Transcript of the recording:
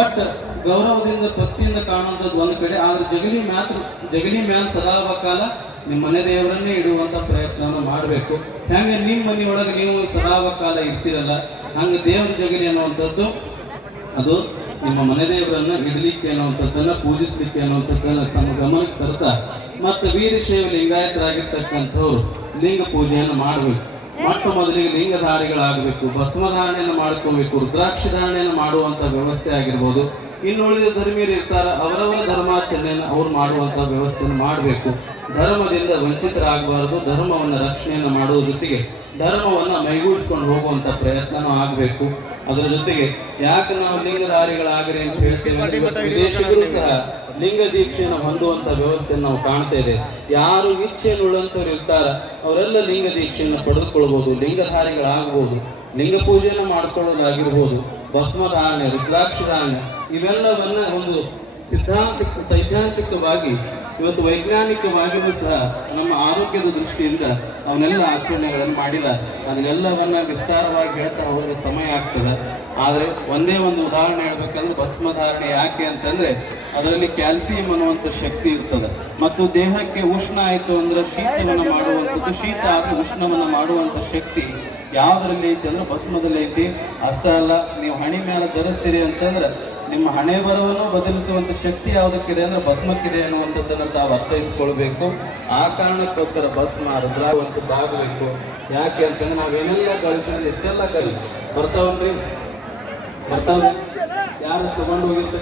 ಒಟ್ಟು ಗೌರವದಿಂದ ಭಕ್ತಿಯಿಂದ ಕಾಣುವಂಥದ್ದು ಒಂದು ಕಡೆ, ಆದ್ರೆ ಜಗಲಿ ಮ್ಯಾಲ ಸದಾವ ಕಾಲ ನಿಮ್ಮ ಮನೆ ದೇವರನ್ನೇ ಇಡುವಂಥ ಪ್ರಯತ್ನವನ್ನು ಮಾಡಬೇಕು. ಹೆಂಗೆ ನಿಮ್ಮ ಮನೆಯೊಳಗೆ ನೀವು ಸದಾವ ಕಾಲ ಇರ್ತಿರಲ್ಲ, ಹಂಗೆ ದೇವ್ರ ಜಗಲಿ ಅನ್ನುವಂಥದ್ದು ಅದು ನಿಮ್ಮ ಮನೆ ದೇವರನ್ನ ಇಡಲಿಕ್ಕೆ ಅನ್ನುವಂಥದ್ದನ್ನ ಪೂಜಿಸ್ಲಿಕ್ಕೆ ಅನ್ನುವಂಥದ್ದನ್ನ ತಮ್ಮ ಗಮನಕ್ಕೆ ತರ್ತಾ ಮತ್ತು ವೀರಶೈವ ಲಿಂಗಾಯತರಾಗಿರ್ತಕ್ಕಂಥವ್ರು ಲಿಂಗ ಪೂಜೆಯನ್ನು ಮಾಡಬೇಕು. ಮೊಟ್ಟ ಮೊದಲಿಗೆ ಲಿಂಗಧಾರಿಗಳಾಗಬೇಕು, ಭಸ್ಮಧಾರಣೆಯನ್ನು ಮಾಡ್ಕೋಬೇಕು, ರುದ್ರಾಕ್ಷಿ ಧಾರಣೆಯನ್ನು ಮಾಡುವಂಥ ವ್ಯವಸ್ಥೆ ಆಗಿರ್ಬೋದು. ಇನ್ನುಳಿದ ಧರ್ಮೀಯರು ಇರ್ತಾರೆ, ಅವರವರ ಧರ್ಮಾಚರಣೆಯನ್ನು ಅವ್ರು ಮಾಡುವಂಥ ವ್ಯವಸ್ಥೆಯನ್ನು ಮಾಡಬೇಕು. ಧರ್ಮದಿಂದ ವಂಚಿತರಾಗಬಾರದು, ಧರ್ಮವನ್ನು ರಕ್ಷಣೆಯನ್ನು ಮಾಡುವ ಜೊತೆಗೆ ಧರ್ಮವನ್ನು ಮೈಗೂಡಿಸ್ಕೊಂಡು ಹೋಗುವಂಥ ಪ್ರಯತ್ನನೂ ಆಗಬೇಕು. ಅದರ ಜೊತೆಗೆ ಯಾಕೆ ನಾವು ಲಿಂಗಧಾರಿಗಳಾಗ್ರಿ ಅಂತ ಹೇಳ್ತೇವೆ, ವಿದೇಶಿಗರು ಸಹ ಲಿಂಗ ದೀಕ್ಷೆಯನ್ನು ಹೊಂದುವಂಥ ವ್ಯವಸ್ಥೆಯನ್ನು ನಾವು ಕಾಣ್ತಾ ಇದೆ. ಯಾರು ಇಚ್ಛೆಯನ್ನು ಉಳ್ಳಂಥವ್ರು ಇರ್ತಾರ ಅವರೆಲ್ಲ ಲಿಂಗ ದೀಕ್ಷೆಯನ್ನು ಪಡೆದುಕೊಳ್ಬೋದು, ಲಿಂಗಧಾರಿಗಳಾಗ್ಬೋದು, ಲಿಂಗ ಪೂಜೆಯನ್ನು ಮಾಡ್ಕೊಳ್ಳೋದಾಗಿರ್ಬೋದು, ಭಸ್ಮಧಾರಣೆ, ರುದ್ರಾಕ್ಷಿ ಧಾರಣೆ ಇವೆಲ್ಲವನ್ನ ಒಂದು ಸೈದ್ಧಾಂತಿಕವಾಗಿ ಇವತ್ತು ವೈಜ್ಞಾನಿಕವಾಗಿಯೂ ಸಹ ನಮ್ಮ ಆರೋಗ್ಯದ ದೃಷ್ಟಿಯಿಂದ ಅವನ್ನೆಲ್ಲ ಆಚರಣೆಗಳನ್ನು ಮಾಡಿಲ್ಲ. ಅದನ್ನೆಲ್ಲವನ್ನ ವಿಸ್ತಾರವಾಗಿ ಹೇಳ್ತಾ ಹೋದರೆ ಸಮಯ ಆಗ್ತದೆ. ಆದರೆ ಒಂದೇ ಒಂದು ಉದಾಹರಣೆ ಹೇಳ್ಬೇಕಂದ್ರೆ ಭಸ್ಮಧಾರಣೆ ಯಾಕೆ ಅಂತಂದ್ರೆ ಅದರಲ್ಲಿ ಕ್ಯಾಲ್ಸಿಯಂ ಅನ್ನುವಂಥ ಶಕ್ತಿ ಇರ್ತದೆ ಮತ್ತು ದೇಹಕ್ಕೆ ಉಷ್ಣ ಆಯಿತು ಅಂದ್ರೆ ಶೀತವನ್ನು ಮಾಡುವಂಥದ್ದು, ಶೀತ ಆಗಿ ಉಷ್ಣವನ್ನು ಮಾಡುವಂಥ ಶಕ್ತಿ ಯಾವುದರಲ್ಲಿ ಐತಿ ಅಂದ್ರೆ ಭಸ್ಮದಲ್ಲಿ ಐತಿ. ಅಷ್ಟೇ ಅಲ್ಲ, ನೀವು ಹಣಿ ಮೇಲೆ ಧರಿಸ್ತೀರಿ ಅಂತಂದ್ರೆ ನಿಮ್ಮ ಹಣೆ ಬರವನ್ನು ಬದಲಿಸುವಂಥ ಶಕ್ತಿ ಯಾವುದಕ್ಕಿದೆ ಅಂದ್ರೆ ಭಸ್ಮಕ್ಕಿದೆ ಅನ್ನುವಂಥದ್ದನ್ನು ತಾವು ಅರ್ಥೈಸ್ಕೊಳ್ಬೇಕು. ಆ ಕಾರಣಕ್ಕೋಸ್ಕರ ಭಸ್ಮ ರುದ್ರಾಗುವಂಥದ್ದಾಗಬೇಕು. ಯಾಕೆ ಅಂತಂದ್ರೆ ನಾವೇನೆಲ್ಲ ಕಳಿಸಿದ್ರೆ ಎಷ್ಟೆಲ್ಲ ಬರ್ತಾವನ್ರಿ ಯಾರು ತಗೊಂಡು ಹೋಗಿರ್ತಾರೆ